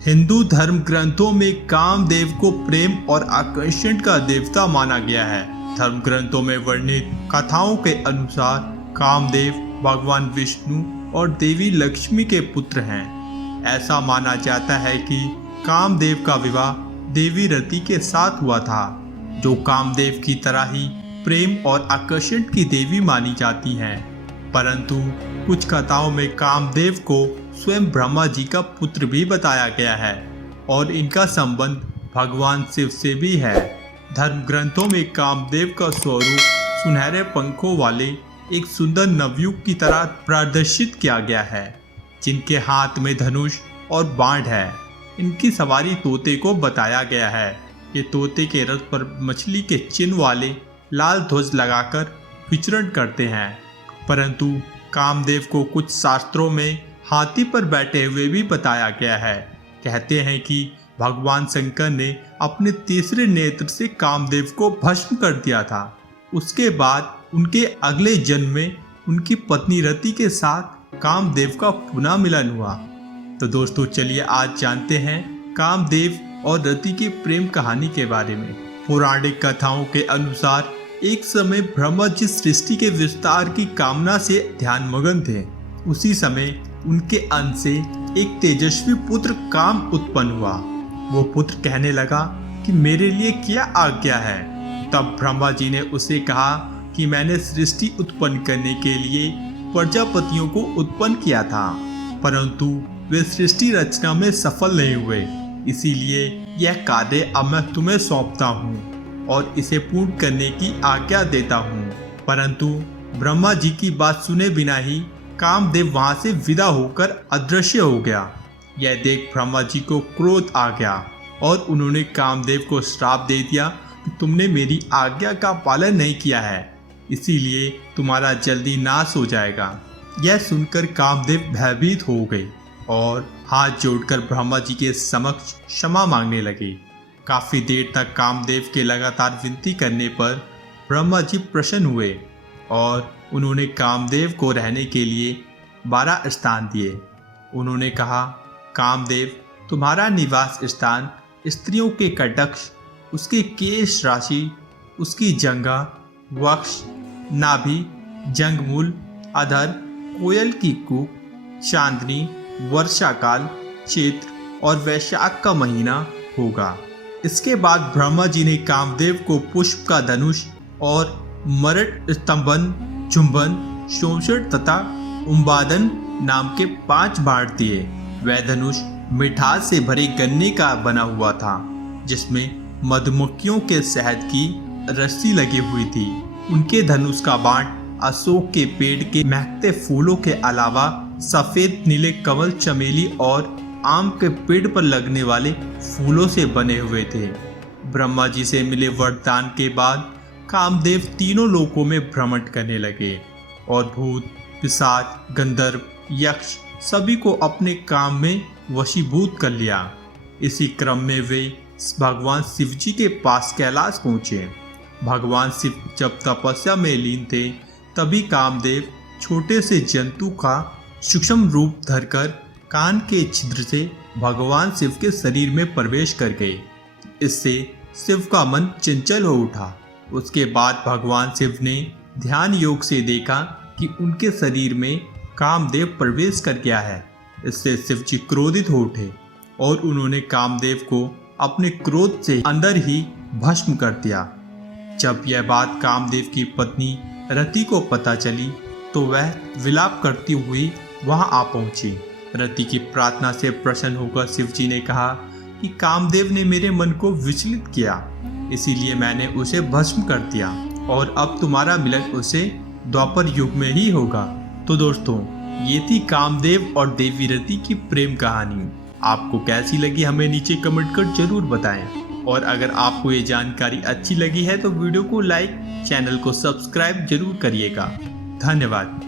हिंदू धर्म ग्रंथों में कामदेव को प्रेम और आकर्षण का देवता माना गया है। धर्म ग्रंथों में वर्णित कथाओं के अनुसार कामदेव भगवान विष्णु और देवी लक्ष्मी के पुत्र हैं। ऐसा माना जाता है कि कामदेव का विवाह देवी रति के साथ हुआ था, जो कामदेव की तरह ही प्रेम और आकर्षण की देवी मानी जाती हैं। परंतु कुछ कथाओं में कामदेव को स्वयं ब्रह्मा जी का पुत्र भी बताया गया है और इनका संबंध भगवान शिव से भी है। धर्म ग्रंथों में कामदेव का स्वरूप सुनहरे पंखों वाले एक सुंदर नवयुग की तरह प्रदर्शित किया गया है, जिनके हाथ में धनुष और बाण है। इनकी सवारी तोते को बताया गया है। ये तोते के रथ पर मछली के चिन्ह वाले लाल ध्वज लगाकर विचरण करते हैं। परंतु कामदेव को कुछ शास्त्रों में हाथी पर बैठे हुए भी बताया गया है। कहते हैं कि भगवान शंकर ने अपने तीसरे नेत्र से कामदेव को भस्म कर दिया था। उसके बाद उनके अगले जन्म में उनकी पत्नी रति के साथ कामदेव का पुनः मिलन हुआ। तो दोस्तों चलिए आज जानते हैं कामदेव और रति की प्रेम कहानी के बारे में। पौराणिक कथाओं के अनुसार एक समय ब्रह्मा जी सृष्टि के विस्तार की कामना से ध्यानमग्न थे। उसी समय उनके अंश से एक तेजस्वी पुत्र काम उत्पन्न हुआ। वो पुत्र कहने लगा कि मेरे लिए क्या आज्ञा है। तब ब्रह्मा जी ने उसे कहा कि मैंने सृष्टि उत्पन्न करने के लिए प्रजापतियों को उत्पन्न किया था, परंतु वे सृष्टि रचना में सफल नहीं हुए। इसीलिए यह कार्य अब मैं तुम्हें सौंपता हूँ और इसे पूर्ण करने की आज्ञा देता हूँ। परंतु ब्रह्मा जी की बात सुने बिना ही कामदेव वहां से विदा होकर अदृश्य हो गया। यह देख ब्रह्मा जी को क्रोध आ गया और उन्होंने कामदेव को श्राप दे दिया कि तुमने मेरी आज्ञा का पालन नहीं किया है, इसीलिए तुम्हारा जल्दी नाश हो जाएगा। यह सुनकर कामदेव भयभीत हो गए और हाथ जोड़कर ब्रह्मा जी के समक्ष क्षमा मांगने लगे। काफी देर तक कामदेव के लगातार विनती करने पर ब्रह्मा जी प्रसन्न हुए और उन्होंने कामदेव को रहने के लिए 12 स्थान दिए। उन्होंने कहा, कामदेव तुम्हारा निवास स्थान स्त्रियों के कटक्ष, उसके केश राशि, उसकी जंघा, वक्ष, नाभि, जंगमूल, अधर, कोयल की कूक, चांदनी, वर्षाकाल, चैत्र और वैशाख का महीना होगा। इसके बाद ब्रह्मा जी ने कामदेव को पुष्प का धनुष और मरट, स्तंभन, चुंबन, शोषण तथा उम्बादन नाम के 5 बाण दिए। वह धनुष मिठास से भरे गन्ने का बना हुआ था, जिसमें मधुमक्खियों के शहद की रस्सी लगी हुई थी। उनके धनुष का बाण अशोक के पेड़ के महकते फूलों के अलावा सफेद नीले कमल, चमेली और आम के पेड़ पर लगने वाले फूलों से बने हुए थे। ब्रह्मा जी से मिले वरदान के बाद कामदेव तीनों लोकों में भ्रमण करने लगे और भूत, पिशाच, गंधर्व, यक्ष सभी को अपने काम में वशीभूत कर लिया। इसी क्रम में वे भगवान शिव जी के पास कैलाश पहुँचे। भगवान शिव जब तपस्या में लीन थे, तभी कामदेव छोटे से जंतु का सूक्ष्म रूप धरकर कान के छिद्र से भगवान शिव के शरीर में प्रवेश कर गए। इससे शिव का मन चंचल हो उठा। उसके बाद भगवान शिव ने ध्यान योग से देखा कि उनके शरीर में कामदेव प्रवेश कर गया है। इससे शिव जी क्रोधित हो उठे और उन्होंने कामदेव को अपने क्रोध से अंदर ही भस्म कर दिया। जब यह बात कामदेव की पत्नी रति को पता चली तो वह विलाप करती हुई वहां आ पहुंची। रति की प्रार्थना से प्रसन्न होकर शिव जी ने कहा कि कामदेव ने मेरे मन को विचलित किया, इसीलिए मैंने उसे भस्म कर दिया और अब तुम्हारा मिलन उसे द्वापर युग में ही होगा। तो दोस्तों ये थी कामदेव और देवी रति की प्रेम कहानी। आपको कैसी लगी हमें नीचे कमेंट कर जरूर बताएं और अगर आपको ये जानकारी अच्छी लगी है तो वीडियो को लाइक, चैनल को सब्सक्राइब जरूर करिएगा। धन्यवाद।